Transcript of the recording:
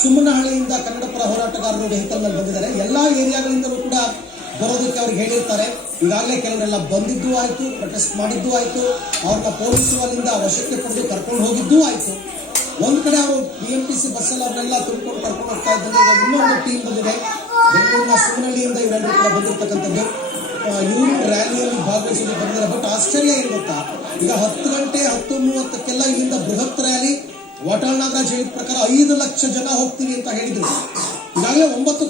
ಸುಮ್ಮನಹಳ್ಳಿಯಿಂದ ಕನ್ನಡ ಪರ ಹೋರಾಟಗಾರರು ವೆಹಿಕಲ್ ನಲ್ಲಿ ಬಂದಿದ್ದಾರೆ. ಎಲ್ಲಾ ಏರಿಯಾಗಳಿಂದಲೂ ಕೂಡ ಬರೋದಕ್ಕೆ ಅವ್ರಿಗೆ ಹೇಳಿರ್ತಾರೆ. ಈಗಾಗಲೇ ಕೆಲವರೆಲ್ಲ ಬಂದಿದ್ದೂ ಆಯ್ತು, ಪ್ರೊಟೆಸ್ಟ್ ಮಾಡಿದ್ದೂ ಆಯ್ತು, ಅವ್ರನ್ನ ಪೊಲೀಸರು ಅಲ್ಲಿಂದ ವಶಕ್ಕೆ ಪಡೆದು ಕರ್ಕೊಂಡು ಹೋಗಿದ್ದೂ ಆಯ್ತು. ಒಂದ್ ಕಡೆ ಅವರು BMTC ಬಸ್ಸಲ್ಲಿ ಅವ್ರನ್ನೆಲ್ಲ ತುಂಬಿಕೊಂಡು ಕರ್ಕೊಂಡು ಹೋಗ್ತಾ ಇದ್ದಂತೆ ಈಗ ಇನ್ನೊಂದು ಟೀಮ್ ಬಂದಿದೆ. ಬೆಂಗಳೂರಿನ ಸುಮ್ಮನಹಳ್ಳಿಯಿಂದ ಇವರೆಲ್ಲರೂ ಕೂಡ ಬಂದಿರತಕ್ಕಂಥದ್ದು. ಇವರು ರ್ಯಾಲಿಯಲ್ಲಿ ಭಾಗವಹಿಸಲು ಬಂದಿದ್ದಾರೆ. ಬಟ್ ಆಶ್ಚರ್ಯ ಏನು ಗೊತ್ತಾ, ಈಗ 10 ಗಂಟೆ 10:30ಕ್ಕೆಲ್ಲ ಇಲ್ಲಿಂದ ಬೃಹತ್ ರ್ಯಾಲಿ, ವಾಟಾಳ್ ನಾಗರಾಜ್ ಹೇಳಿದ ಪ್ರಕಾರ 5 ಲಕ್ಷ ಜನ ಹೋಗ್ತೀವಿ ಅಂತ ಹೇಳಿದ್ರು. ಈಗಾಗಲೇ 9